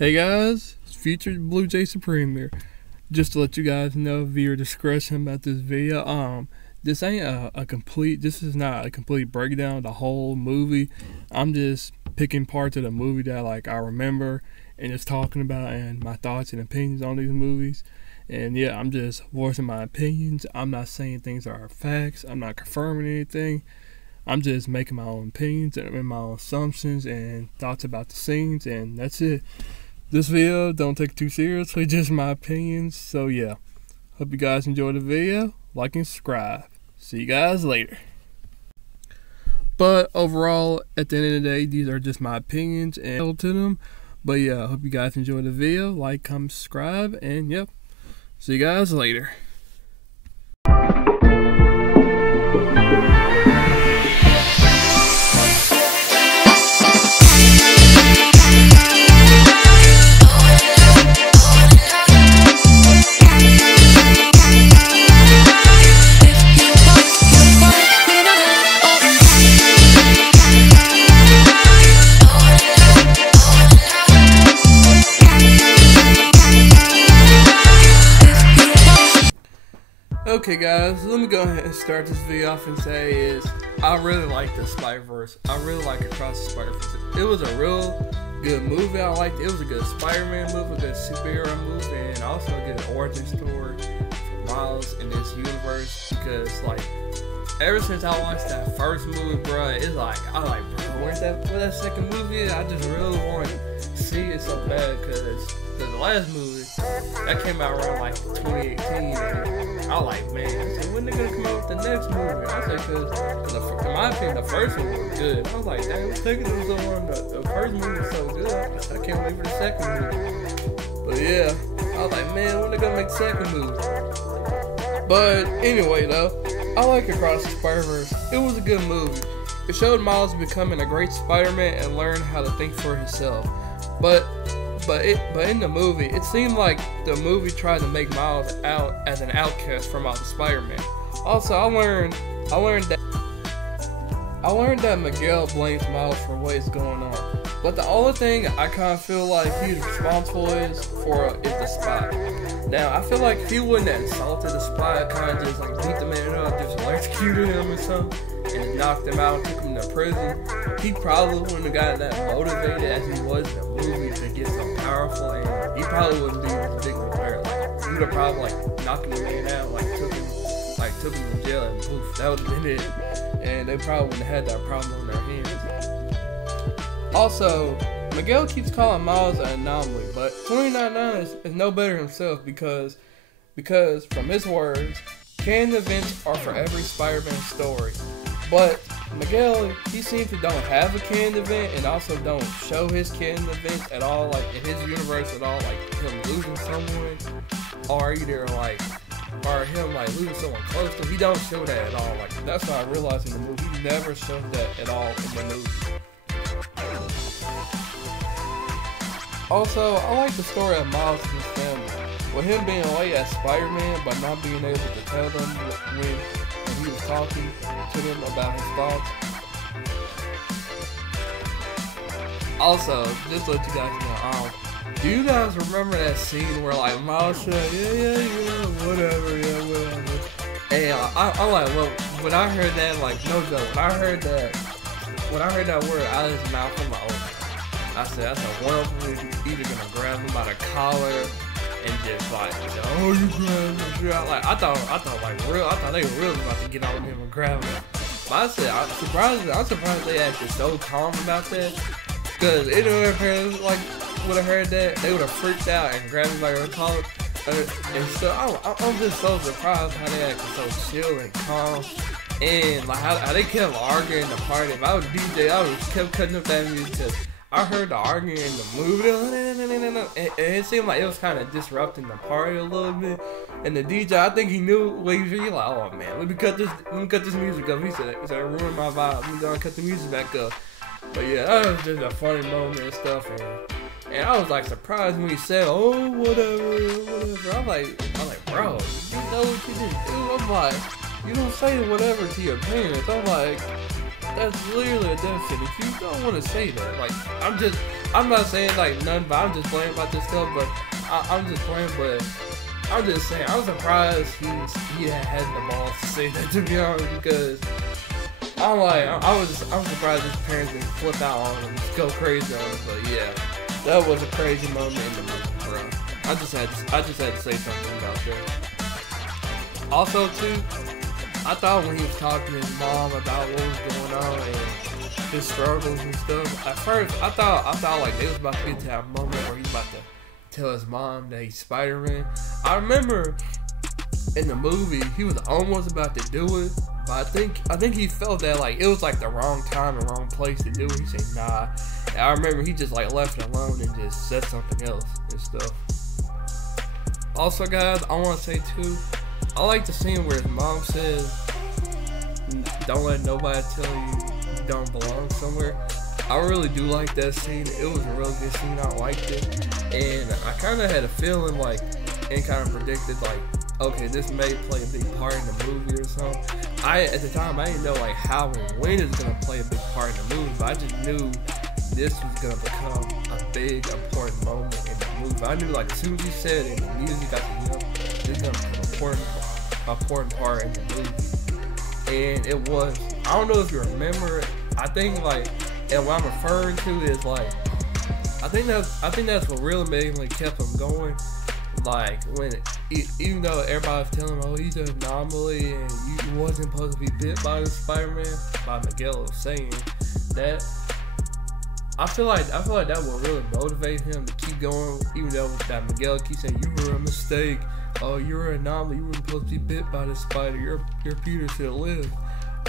Hey guys, it's Future Blue Jay Supreme here. Just to let you guys know via discretion about this video, this ain't this is not a complete breakdown of the whole movie. I'm just picking parts of the movie that I remember and just talking about and my thoughts and opinions on these movies. And yeah, I'm just voicing my opinions. I'm not saying things are facts. I'm not confirming anything. I'm just making my own opinions and my own assumptions and thoughts about the scenes, and that's it. This video, don't take it too seriously, just my opinions. So yeah, hope you guys enjoy the video. Like and subscribe. See you guys later. But overall, at the end of the day, these are just my opinions and to them. But yeah, I hope you guys enjoy the video. Like, comment, subscribe, and yep. See you guys later. Okay guys, let me go ahead and start this video off and say is I really like the Spider-Verse. I really like Across the Spider-Verse. It was a real good movie. I liked it. It was a good Spider-Man movie, a good superhero movie, and also a good origin story for Miles in this universe. Because ever since I watched that first movie, bro, it's bro, where's that second movie? I just really want to see it so bad because the last movie that came out around 2018, and I was man, when they gonna come out with the next movie? I was because in my opinion, the first one was good. I was damn, what's taking them so long? The first movie was so good. I can't wait for the second movie. But yeah, I was man, when they gonna make the second movie? But anyway, though, I like Across the Spider-Verse. It was a good movie. It showed Miles becoming a great Spider-Man and learn how to think for himself. But in the movie, it seemed like the movie tried to make Miles out as an outcast from all the Spider-Man. Also, I learned that Miguel blames Miles for what is going on. But the only thing I kind of feel like he's responsible for is the Spot. Now, I feel like if he wouldn't have insulted the Spot, kind of just beat the man up, just electrocuted him or something, and knocked him out, took him to prison, he probably wouldn't have gotten that motivated as he was in the movie to get so powerful, and he probably wouldn't be as big of a player. He would have probably knocking the man out, took him to jail, and poof, that would have been it. And they probably wouldn't have had that problem on their hands. Also, Miguel keeps calling Miles an anomaly, but 2099 is no better himself because from his words, canon events are for every Spider-Man story. But Miguel, he seems to don't have a canon event and also don't show his canon events at all, in his universe at all, him losing someone or either or him losing someone close to him. He don't show that at all. That's what I realized in the movie. He never shows that at all in the movie. Also, I like the story of Miles and his family. With him being late as Spider-Man, but not being able to tell them when he was talking to them about his thoughts. Also, just to let you guys know, do you guys remember that scene where Miles said, yeah, whatever. And when I heard that, no joke, when I heard that word out of his mouth, I'm I said, that's a wonderful movie. Either gonna grab him by the collar and just oh, you grab him. I thought they were really about to get on him and grab him. But I said, I'm surprised they acted so calm about that. Because if their parents would have heard that, they would have freaked out and grabbed him by the collar. And so I'm just so surprised how they acted so chill and calm. And how they kept arguing the party. If I was DJ, I would have kept cutting up that music. I heard the arguing in the movie, and it seemed like it was kind of disrupting the party a little bit. And the DJ, I think he knew what he was doing. Oh man, let me cut this music up. He said it ruined my vibe. Let me go and cut the music back up. But yeah, that was just a funny moment and stuff. And I was surprised when he said, oh, whatever. I'm like, bro, you know what you just do? I'm you don't say whatever to your parents. I'm that's literally a death sentence. You don't want to say that. I'm not saying like nothing, but I'm just playing about this stuff. But I'm just playing, but I'm just saying I'm surprised he had the balls to say that, to be honest, because I'm surprised his parents didn't flip out on him, just go crazy on him. But yeah, that was a crazy moment in the movie, bro. I just had to say something about that. Also too, I thought when he was talking to his mom about what was going on and his struggles and stuff, at first I thought like they was about to get to that moment where he's about to tell his mom that he's Spider-Man. I remember in the movie he was almost about to do it, but I think he felt that like it was like the wrong time and wrong place to do it. He said nah. And I remember he just like left it alone and just said something else and stuff. Also guys, I want to say too, I like the scene where his mom says, "Don't let nobody tell you you don't belong somewhere." I really do like that scene. It was a real good scene. I liked it. And I kind of had a feeling like, and kind of predicted like, okay, this may play a big part in the movie or something. At the time, I didn't know like how and when it's going to play a big part in the movie, but I just knew this was going to become a big, important moment in the movie. I knew like as soon as he said it, and the music got to him, this is going to become an important part in the movie. And it was, I don't know if you remember it, I think like, and what I'm referring to is like, I think that's what really made him kept him going. Like when, even though everybody was telling him, oh, he's an anomaly and you wasn't supposed to be bit by the Spider-Man, by Miguel saying that, I feel like that would really motivate him to keep going, even though that Miguel keeps saying you were a mistake, oh, you're an anomaly, you weren't supposed to be bit by the spider, your Peter should live.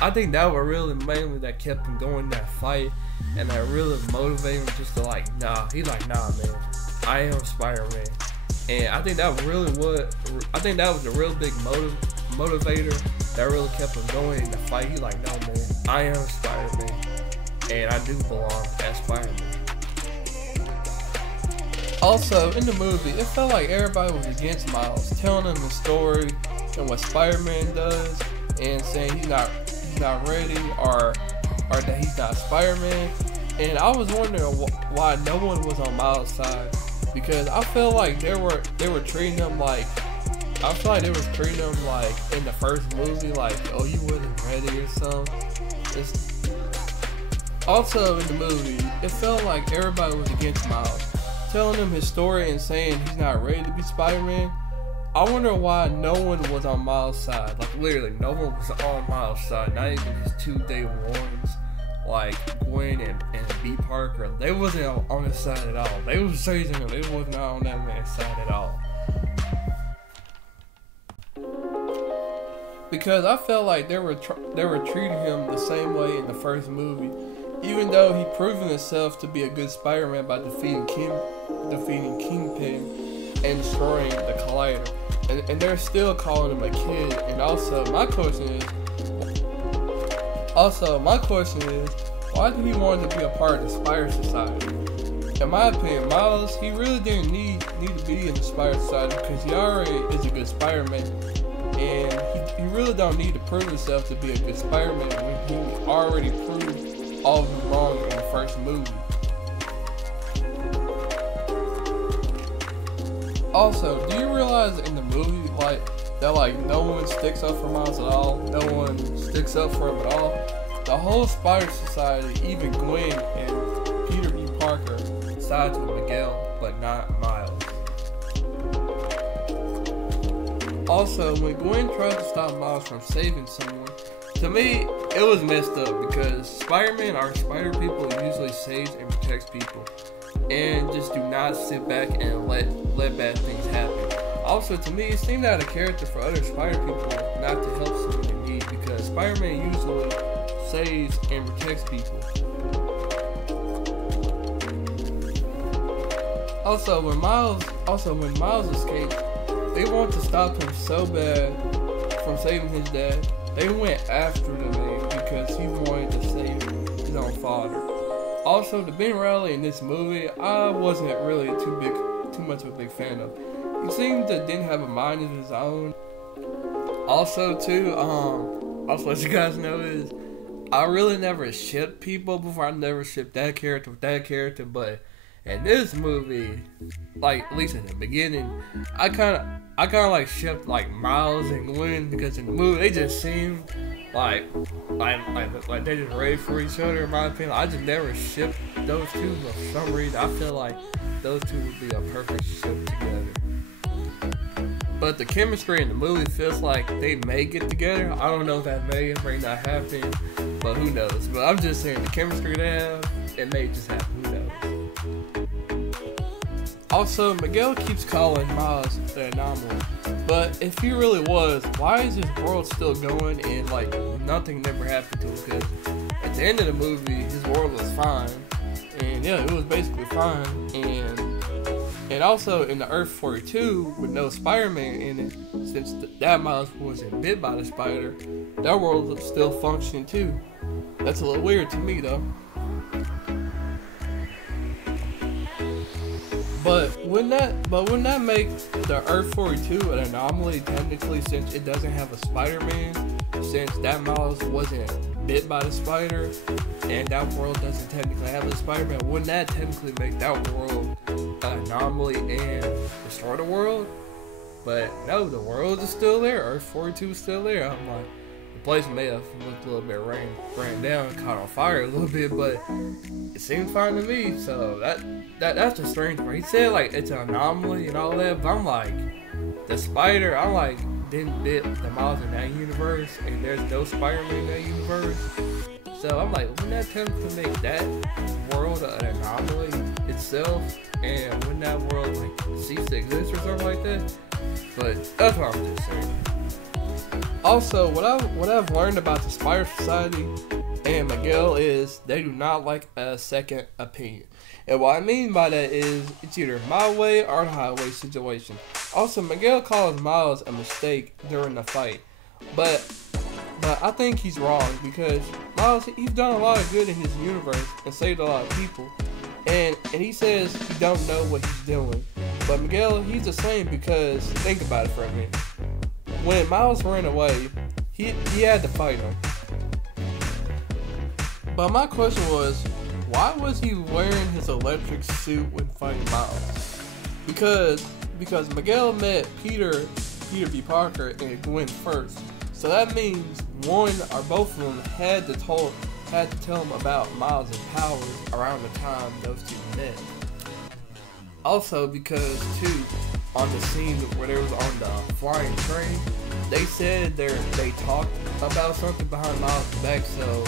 I think that was really mainly that kept him going in that fight, and that really motivated him just to like, nah, he's like, nah, man, I am Spider-Man. And I think that was a real big motivator that really kept him going in the fight. He's like, no, man, I am Spider-Man, and I do belong as Spider-Man. Also, in the movie, it felt like everybody was against Miles, telling him the story and what Spider-Man does, and saying he's not ready, or that he's not Spider-Man. And I was wondering why no one was on Miles' side, because I feel like they were treating him like, I feel like they was treating him like in the first movie, like, oh, you wasn't ready or something. Also in the movie, it felt like everybody was against Miles, telling him his story and saying he's not ready to be Spider-Man. I wonder why no one was on Miles' side. Like literally, no one was on Miles' side. Not even his 2 day ones, like Gwen and B. Parker. They wasn't on his side at all. They was chasing him. They was not on that man's side at all. Because I felt like they were treating him the same way in the first movie, even though he proven himself to be a good Spider-Man by defeating Kingpin and destroying the Collider. And they're still calling him a kid. And also, my question is, why did he want to be a part of the Spider Society? In my opinion, Miles, he really didn't need to be in the Spider Society, because he already is a good Spider-Man. And he really don't need to prove himself to be a good Spider-Man when he already proved all of them wrong in the first movie. Also, do you realize in the movie that no one sticks up for Miles at all? No one sticks up for him at all. The whole Spider Society, even Gwen and Peter B. Parker, sides with Miguel, but not Miles. Also, when Gwen tried to stop Miles from saving someone, to me, it was messed up, because Spider-Man or Spider people usually saves and protects people, and just do not sit back and let bad things happen. Also, to me, it seemed out of character for other Spider people not to help someone in need, because Spider-Man usually saves and protects people. Also, when Miles escaped, they wanted to stop him so bad from saving his dad. They went after the man because he wanted to save his own father. Also, the Ben Reilly in this movie, I wasn't really too much of a big fan of. He seemed to didn't have a mind of his own. Also, too, also let you guys know is, I really never shipped people before. I never shipped that character with that character, but And this movie, like at least in the beginning, I kind of like shipped like Miles and Gwen because in the movie they just seemed like they just ready for each other. In my opinion, I just never shipped those two for some reason. I feel like those two would be a perfect ship together. But the chemistry in the movie feels like they may get together. I don't know if that may or may not happen, but who knows? But I'm just saying the chemistry they have, it may just happen. Who knows? Also, Miguel keeps calling Miles the anomaly. But if he really was, why is his world still going and like nothing never happened to him? Because at the end of the movie, his world was fine. And yeah, it was basically fine. And also in the Earth 42 with no Spider-Man in it, since that Miles wasn't bit by the spider, that world was still functioning too. That's a little weird to me though. But wouldn't that make the Earth 42 an anomaly technically, since it doesn't have a Spider-Man, since that Miles wasn't bit by the spider and that world doesn't technically have a Spider-Man? Wouldn't that technically make that world an anomaly and destroy the world? But no, the world is still there. Earth 42 is still there. I'm like, the place may have looked a little bit ran down, caught on fire a little bit, but it seems fine to me. So that's a strange part. He said like it's an anomaly and all that, but I'm like, the spider, I'm like, didn't bit the Miles in that universe, and there's no Spider-Man in that universe. So I'm like, wouldn't that technically make that world an anomaly itself? And wouldn't that world like cease to exist or something like that? But that's what I'm just saying. Also, what I've learned about the Spider Society and Miguel is they do not like a second opinion. And what I mean by that is it's either my way or the highway situation. Also, Miguel calls Miles a mistake during the fight, but I think he's wrong because Miles, he's done a lot of good in his universe and saved a lot of people, and he says he don't know what he's doing. But Miguel, he's the same because think about it for a minute. When Miles ran away, he had to fight him. But my question was, why was he wearing his electric suit when fighting Miles? Because Miguel met Peter B. Parker and Gwen first. So that means one or both of them had to tell him about Miles' powers around the time those two met. Also because too, on the scene where they was on the flying train, they said they talked about something behind Miles' back, so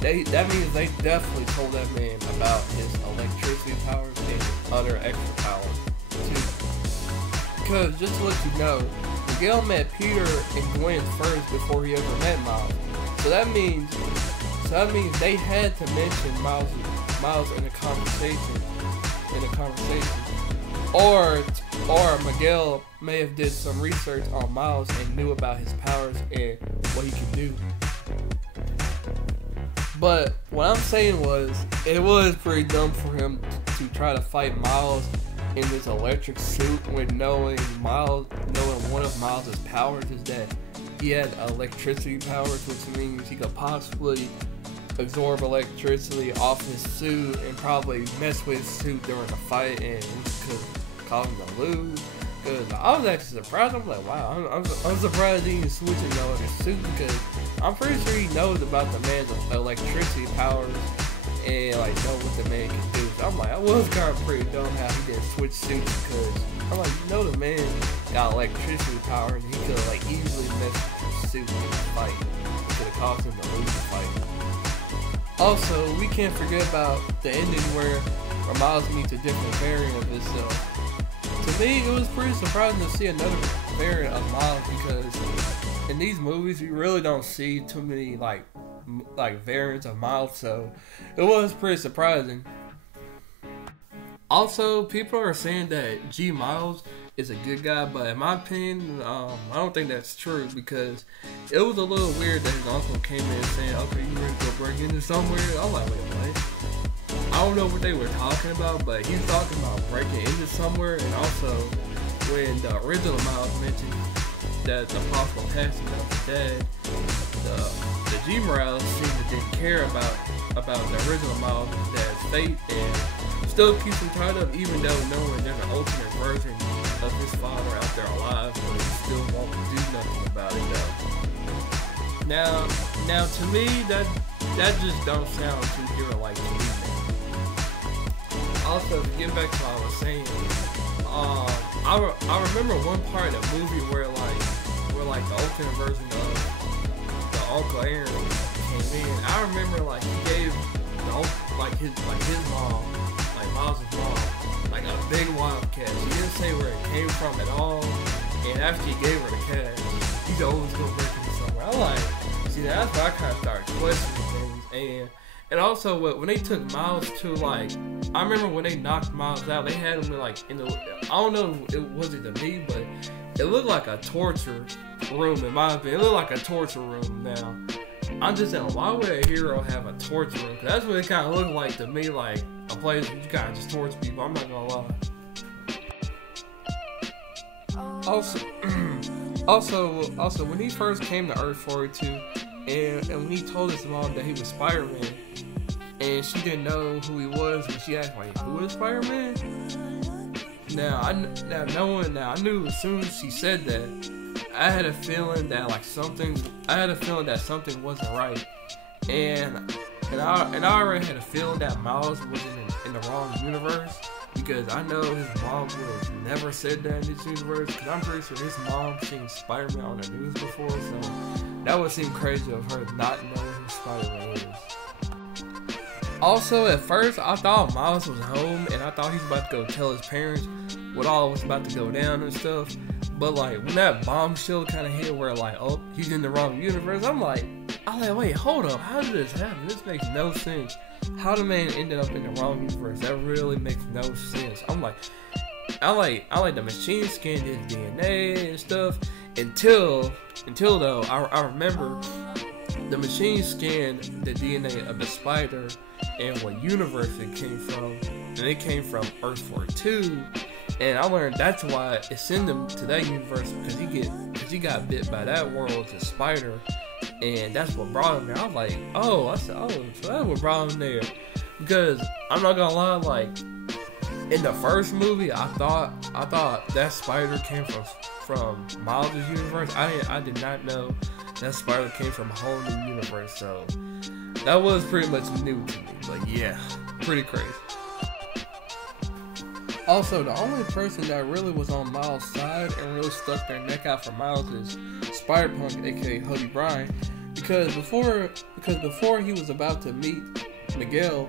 that means they definitely told that man about his electricity powers and his other extra powers too. Because just to let you know, Miguel met Peter and Gwen first before he ever met Miles. So that means they had to mention Miles in a conversation. Or Miguel may have did some research on Miles and knew about his powers and what he could do. But what I'm saying was, it was pretty dumb for him to try to fight Miles in his electric suit when knowing one of Miles' powers is that he had electricity powers, which means he could possibly absorb electricity off his suit and probably mess with his suit during the fight and could cause him to lose. Because I was actually surprised. I'm like, wow, I'm surprised he didn't switch into his suit, because I'm pretty sure he knows about the man's electricity powers and like know what the man can do. So I'm like, I was kind of pretty dumb how he didn't switch suits, because I'm like, the man got electricity power and he could like easily mess with his suit in the fight. It could have caused him to lose the fight. Also, we can't forget about the ending where Miles meets a different variant of himself. To me, it was pretty surprising to see another variant of Miles, because in these movies, you really don't see too many like variants of Miles, so it was pretty surprising. Also, people are saying that G. Miles is a good guy, but in my opinion, I don't think that's true, because it was a little weird that his uncle came in saying, okay, you ready to go break into somewhere? I was like, wait, what? I don't know what they were talking about, but he was talking about breaking into somewhere. And also, when the original Miles mentioned that the possible passing of his dad, the G. Morales seemed to didn't care about the original Miles' dad's fate and still keeps him tied up, even though knowing there's an alternate version of his father out there alive, but he still won't do nothing about it though. Now to me, that just don't sound too hero-like to me. Also, to get back to what I was saying, I remember one part of the movie where the alternate version of the Uncle Aaron came in. I remember like he gave his mom, like Miles' mom, like a big Wildcat. He didn't say where it came from at all. And after he gave her the cash, he's always gonna break into somewhere. I'm like, see, that's why I kind of started questioning things. And also when they took Miles to like, I remember when they knocked Miles out, they had him in the, I don't know, was it to me, but it looked like a torture room in my opinion. It looked like a torture room. Now, I'm just saying, why would a hero have a torture room? 'Cause that's what it kind of looked like to me, like a place where you kind of just torture people. I'm not gonna lie. Also, when he first came to Earth 42, and when he told his mom that he was Spider-Man, and she didn't know who he was, when she asked, like, who is Spider-Man? Now I knew as soon as she said that, I had a feeling that something wasn't right, and I already had a feeling that Miles was in the wrong universe, because I know his mom would have never said that in this universe, because I'm pretty sure his mom seen Spider-Man on the news before, so that would seem crazy of her not knowing who Spider-Man is. Also, at first, I thought Miles was home, and I thought he was about to go tell his parents what all was about to go down and stuff. But like, when that bombshell kind of hit, where like, oh, he's in the wrong universe, I'm like, wait, hold up, how did this happen? This makes no sense. How the man ended up in the wrong universe? That really makes no sense. I'm like, I like the machine scanned his DNA and stuff until though I remember the machine scanned the DNA of the spider and what universe it came from, and it came from Earth 42, and I learned that's why it sent him to that universe, because he got bit by that world's a spider, and that's what brought him there. I was like, so that's what brought him there, because I'm not gonna lie, like in the first movie, I thought that spider came from Miles' universe. I did not know that spider came from a whole new universe, so that was pretty much new to me. But yeah, pretty crazy. Also, the only person that really was on Miles' side and really stuck their neck out for Miles is Spider-Punk, aka Hobie Bryan, because before he was about to meet Miguel,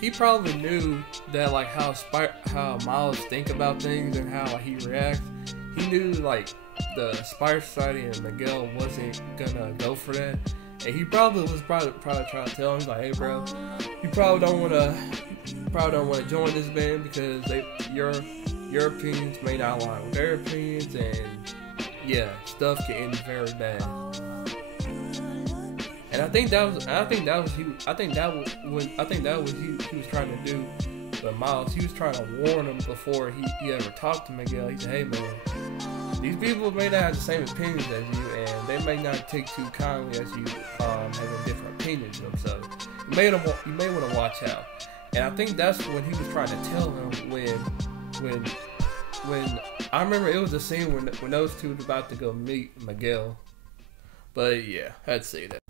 he probably knew that like how Miles think about things and how he reacts. He knew like the Spider Society and Miguel wasn't gonna go for that, and he probably trying to tell him like, hey bro, you probably don't want to join this band because your opinions may not align with their opinions, and yeah, stuff can end very bad. And I think that was what he was trying to do. But Miles, he was trying to warn him before he ever talked to Miguel. He said, hey man, these people may not have the same opinions as you, and they may not take too kindly as you having different opinions of them. So you may want to watch out. And I think that's what he was trying to tell him when I remember it was a scene when those two were about to go meet Miguel. But yeah, I had to say that.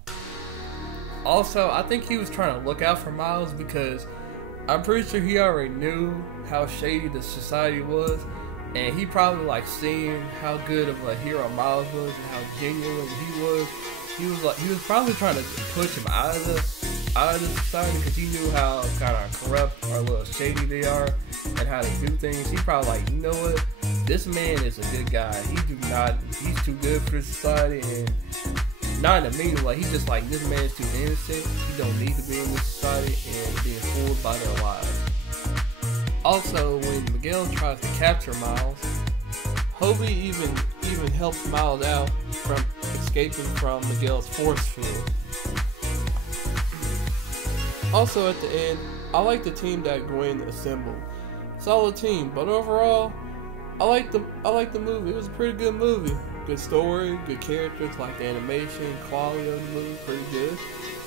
Also, I think he was trying to look out for Miles because I'm pretty sure he already knew how shady the society was, and he probably like seeing how good of a hero Miles was and how genuine he was. He was probably trying to push him out of the society because he knew how kind of corrupt or a little shady they are and how they do things. He probably like, you know what, this man is a good guy. He's too good for the society, and not in a mean way. He's just like, this man's too innocent. He don't need to be in this society and being fooled by their lives. Also, when Miguel tries to capture Miles, Hobie even helps Miles out from escaping from Miguel's force field. Also, at the end, I like the team that Gwen assembled. Solid team, but overall, I like the movie. It was a pretty good movie. Good story, good characters, like the animation, quality of the movie, pretty good.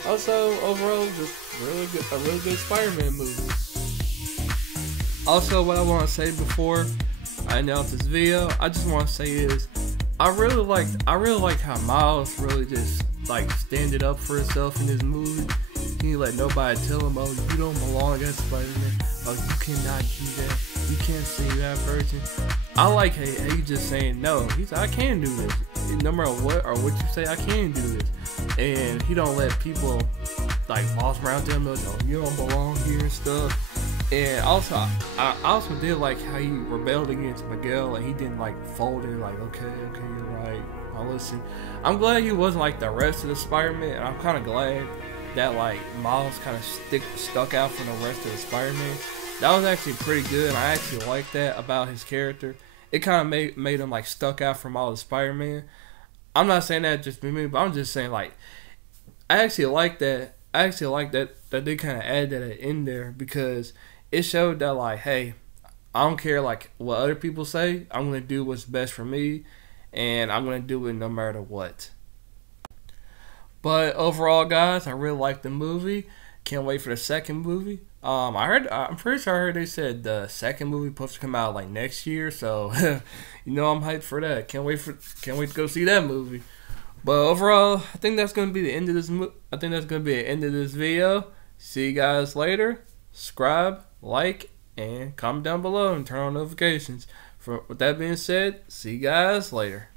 Also, overall, just a really good Spider-Man movie. Also, what I want to say before I announce this video, I just want to say is I really like how Miles really just like standing up for himself in this movie. He didn't let nobody tell him, oh, you don't belong as Spider-Man. Oh, you cannot do that. You can't say that person. I like how he just saying no. He's like, I can do this. No matter what or what you say, I can do this. And he don't let people like boss around him. No, you don't belong here and stuff. And also, I also did like how he rebelled against Miguel, and he didn't like fold it. Like, okay, you're right. I'll listen. I'm glad he wasn't like the rest of the Spider-Man. And I'm kind of glad that like Miles kind of stuck out from the rest of the Spider-Man. That was actually pretty good, and I actually liked that about his character. It kind of made him like stuck out from all the Spider-Man. I'm not saying that just for me, but I'm just saying like I actually like that. I actually like that they kind of added that in there because it showed that like, hey, I don't care like what other people say. I'm gonna do what's best for me, and I'm gonna do it no matter what. But overall, guys, I really liked the movie. Can't wait for the second movie. I'm pretty sure I heard they said the second movie supposed to come out like next year. So, I'm hyped for that. Can't wait to go see that movie. But overall, I think that's gonna be the end of this. I think that's gonna be the end of this video. See you guys later. Subscribe, like, and comment down below and turn on notifications. With that being said, see you guys later.